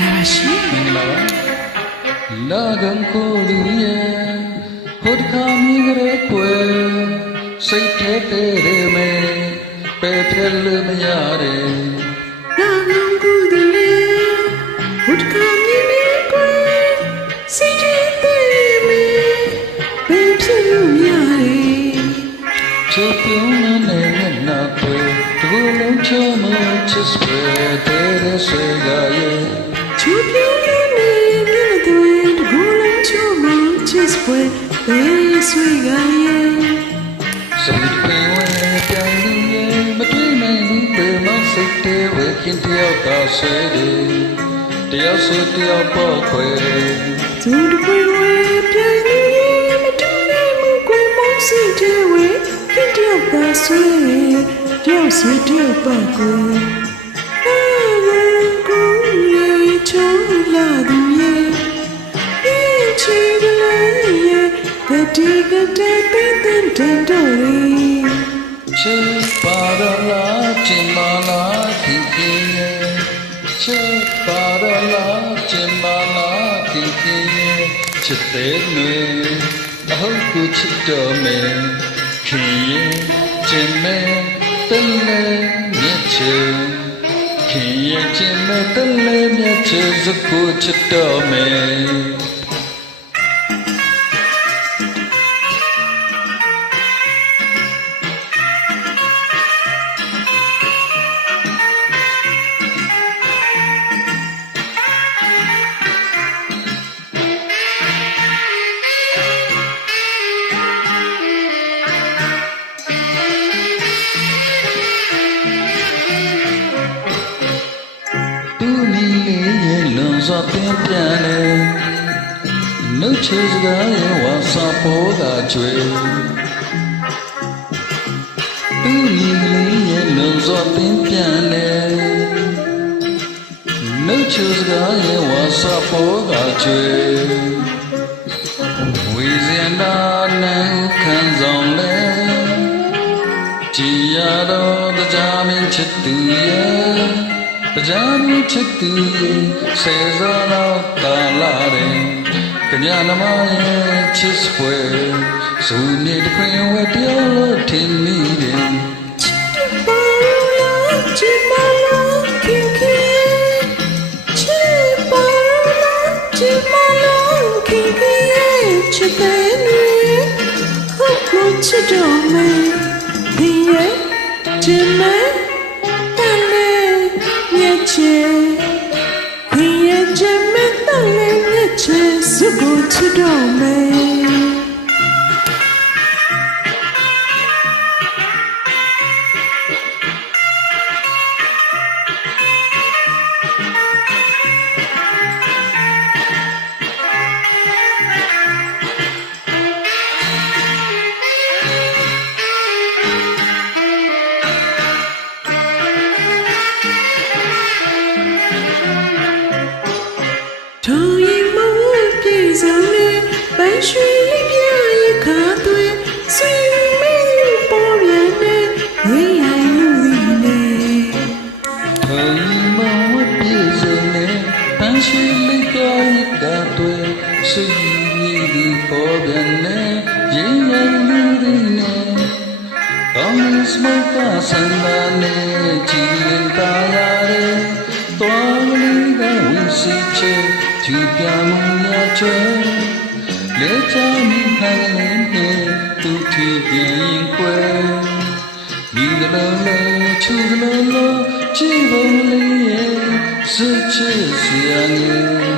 လာပါရှင်မင်္ဂလာပါလာကံကိုလူရဲ့ဟိုတခါမိကြရဲကွယ်စိတ်ထဲတည်းရမယ်ပဲဖဲလို့မရ တယ်လာငုံကူတယ်လေဘုဒ္ဓကမြင်နေကွယ်စိတ်ထဲတည်းမေဘယ်ဖြစ်လို့မရလဲချစ်ပြုံးနဲ့မျက်နှာပဲတကူလုံးချမချစ်စပဲတဲ့ရဆွေကရဲ့ချူပြင်းနေနေမျက်နှာသွင်းတကူလုံးချိုးမှချစ်ပွဲဘယ်ဆွေကရဲ့စိတ်ပင်ဝဲပြန်လို့ရဲ့မတွေ့နိုင်ဘူးဘယ်မှစိတ်ထဲဝဲခင်တယောက်သာဆွေတယ်တယောက်ဆွေတယောက်ပေါ့ခွဲသူတပွေဝဲပြန်နေမတူနိုင်မှုကွယ်မောင်းစီတဲ့ဝဲခင်တယောက်သာဆွေတယောက်ဆွေတယောက်ပါကွ ရဲ့ကတိကတဲ့တဲ့တဲ့တဲ့တော်ရီချစ်ပါရလားချင်မလားခင်ခင်ရဲ့ချစ်ပါရလားချင်မလားခင်ခင်ရဲ့ချစ်တဲ့နွေအဟုတ်ကိုချစ်တော်မယ်ခင်ရဲ့ချင်မယ်တလဲမြတ်ချင်ခင်ရဲ့ချင်မယ်တလဲမြတ်ချင်စကိုချစ်တော်မ ပြင်းပြန်လေနှုတ်ချစကားရဲ့ဝါစာပေါ်ကကျွေသူနီလေးရဲ့လွန်စွာပြင်းပြန်လေနှုတ်ချစကားရဲ့ဝါစာပေါ်ကကျွေဝိဇင်နာနံခံဆောင်လေကြည်ရတော့တရားမင်းချစ်သူရဲ့ တရားမချစ်သူစေစားတော့တာလာတယ်ကညာနမရဲ့ချစ်ဆွဲဇူနေတခွင်ဝဲပြောလို့ထင်မိတယ်ပါလာချစ်မလားခင်ခင်ချစ်ပါလာချစ်မလားခင်ခင်ချစ်တဲ့နေဟုတ်ကိုချစ်တော်မယ်ဒီရဲ့ချစ်မယ်တန်လေ မြတ်ချေဒီရဲ့ချစ်မယ်တန်လေမြတ်ချေစုကိုချစ်တော်မယ် စိတ်ရည်ဒီပေါ်ပြန်နဲ့ရင်ရည်လူရင်းနဲ့ကောင်းစမကဆန္ဒနဲ့ကြည်ရင်တာရတယ်တော်လေးကဝီစီချေသူပြမှုရချေလေချာမိဟန်လေးနဲ့သူထီပြန်ရင်ကွယ်မိကလေးလေးချူကလေးလေးကြည်ပုံလေးရဲ့စိတ်ချစရာလေးရှိကားတော့ဝဲဘုံမာရန်ရှောင်းလို့ပါရဲ့ကွယ်ချစ်ပါရနာချစ်မနာခင်ခင်ချစ်ပါရနာ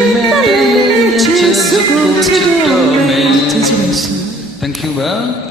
well,